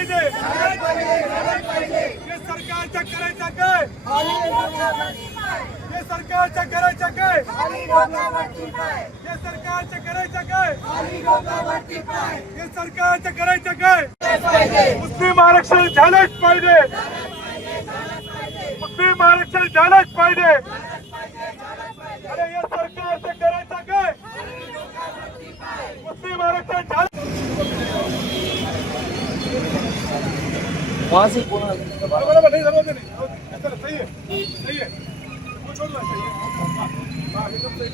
पाहिजे. हे सरकारचं करायचं काय? हे सरकारचं करायचं काय? हे सरकारचं करायचं काय? हे सरकारचं करायचं काय? मुस्लिम आरक्षण झालंच पाहिजे. मुस्लिम आरक्षण झालंच पाहिजे. अरे या सरकारचं करायचं काय? मुस्लिम आरक्षण झालं. वहाँ से कौन बराबर नहीं जरूरत नहीं. चलो सही है, सही है. कुछ और ना सही है. हाँ एकदम सही.